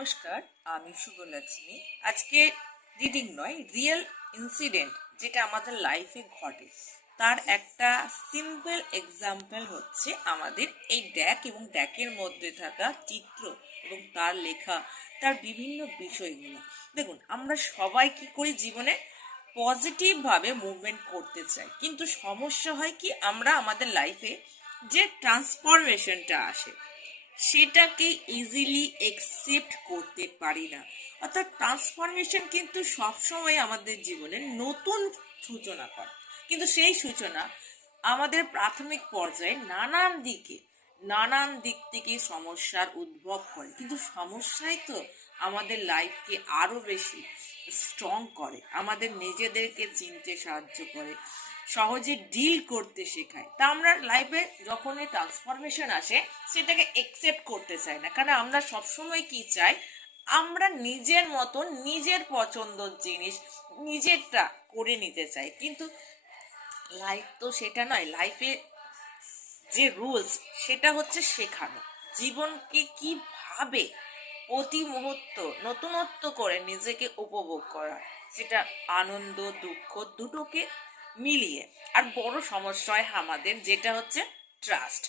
নমস্কার, আমি শুভলক্ষ্মী। আজকে রিডিং নয়, রিয়েল ইনসিডেন্ট যেটা আমাদের লাইফে ঘটে তার একটা সিম্পল এক্সাম্পল হচ্ছে আমাদের এই ড্যাক এবং ড্যাকের মধ্যে থাকা চিত্র এবং তার লেখা, তার বিভিন্ন বিষয়গুলো। দেখুন, আমরা সবাই কি করি জীবনে পজিটিভভাবে মুভমেন্ট করতে চাই, কিন্তু সমস্যা হয় কি আমরা আমাদের লাইফে যে ট্রান্সফরমেশনটা আসে সেটাকে ইজিলি একসেপ্ট করতে পারি না। অর্থাৎ ট্রান্সফরমেশন কিন্তু সবসময় আমাদের জীবনে নতুন সূচনা করে, কিন্তু সেই সূচনা আমাদের প্রাথমিক পর্যায়ে নানান দিক থেকে সমস্যার উদ্ভব করে, কিন্তু সমস্যাই তো আমাদের লাইফকে আরো বেশি স্ট্রং করে, আমাদের নিজেদেরকে চিনতে সাহায্য করে, সহজে ডিল করতে শেখায়। তা আমরা লাইফে যখন এই ট্রান্সফরমেশন আসে সেটাকে একসেপ্ট করতে চাই না, কারণ আমরা সবসময় কি চাই, আমরা নিজের মতন নিজের পছন্দের জিনিস নিজেরটা করে নিতে চাই। কিন্তু লাইফ তো সেটা নয়। লাইফে যে রুলস সেটা হচ্ছে শেখানো, জীবনকে কিভাবে প্রতি মুহূর্ত নতুনত্ব করে নিজেকে উপভোগ করা, সেটা আনন্দ দুঃখ দুটোকে মিলিয়ে। আর বড় সমস্যা হয় আমাদের, যেটা হচ্ছে ট্রাস্ট।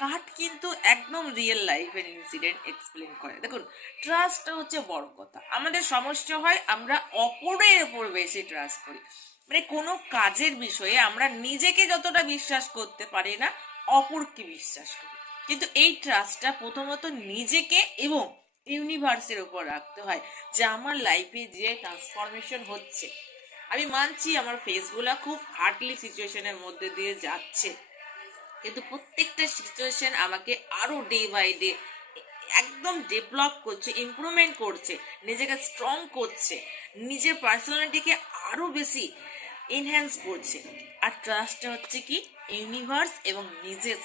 কার্ড কিন্তু একদম রিয়েল লাইফের ইনসিডেন্ট এক্সপ্লেন করে। দেখুন, ট্রাস্টটা হচ্ছে বড় কথা। আমাদের সমস্যা হয় আমরা অপরের উপর বেশি ট্রাস্ট করি, মানে কোনো কাজের বিষয়ে আমরা নিজেকে যতটা বিশ্বাস করতে পারি না অপরকে বিশ্বাস করি। কিন্তু এই ট্রাস্টটা প্রথমত নিজেকে এবং ইউনিভার্সের উপর রাখতে হয়, যে আমার লাইফে যে ট্রান্সফরমেশন হচ্ছে, আমি মানছি আমার ফেসগুলো খুব হার্ডলি সিচুয়েশনের মধ্যে দিয়ে যাচ্ছে, কিন্তু প্রত্যেকটা সিচুয়েশন আমাকে আরো ডে বাই ডে একদম ডেভেলপ করছে, ইমপ্রুভমেন্ট করছে, নিজেকে স্ট্রং করছে, নিজের পার্সোনালিটিকে আরো বেশি এনহ্যান্স করছে। আর ট্রাস্টটা হচ্ছে কি ইউনিভার্স এবং নিজের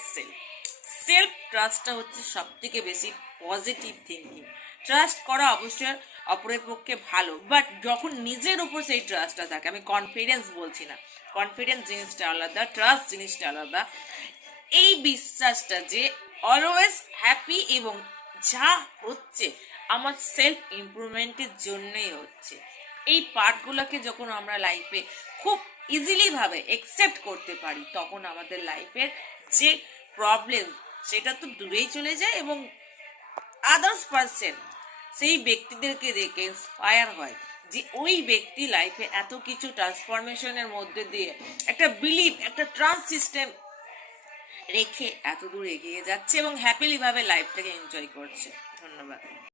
সেলফ ট্রাস্টটা হচ্ছে সব থেকে বেশি পজিটিভ থিঙ্কিং। ট্রাস্ট করা অবশ্যই অপরের পক্ষে ভালো, বাট যখন নিজের উপর সেই ট্রাস্টটা থাকে, আমি কনফিডেন্স বলছি না, কনফিডেন্স জিনিসটা আলাদা, ট্রাস্ট জিনিসটা আলাদা। এই বিশ্বাসটা যে অলওয়েজ হ্যাপি এবং যা হচ্ছে আমার সেলফ ইমপ্রুভমেন্টের জন্যই হচ্ছে, এই পার্টগুলোকে যখন আমরা লাইফে খুব ইজিলি ভাবে একসেপ্ট করতে পারি, তখন আমাদের লাইফের যে প্রবলেম সেটা তো দূরেই চলে যায়, এবং আদার্স পার্সন সেই ব্যক্তিদেরকে দেখে ইন্সপায়ার হয় যে ওই ব্যক্তি লাইফে এত কিছু ট্রান্সফরমেশনের মধ্যে দিয়ে একটা বিলিভ, একটা ট্রান্স সিস্টেম রেখে এত দূর এগিয়ে যাচ্ছে এবং হ্যাপিলি ভাবে লাইফটাকে এনজয় করছে। ধন্যবাদ।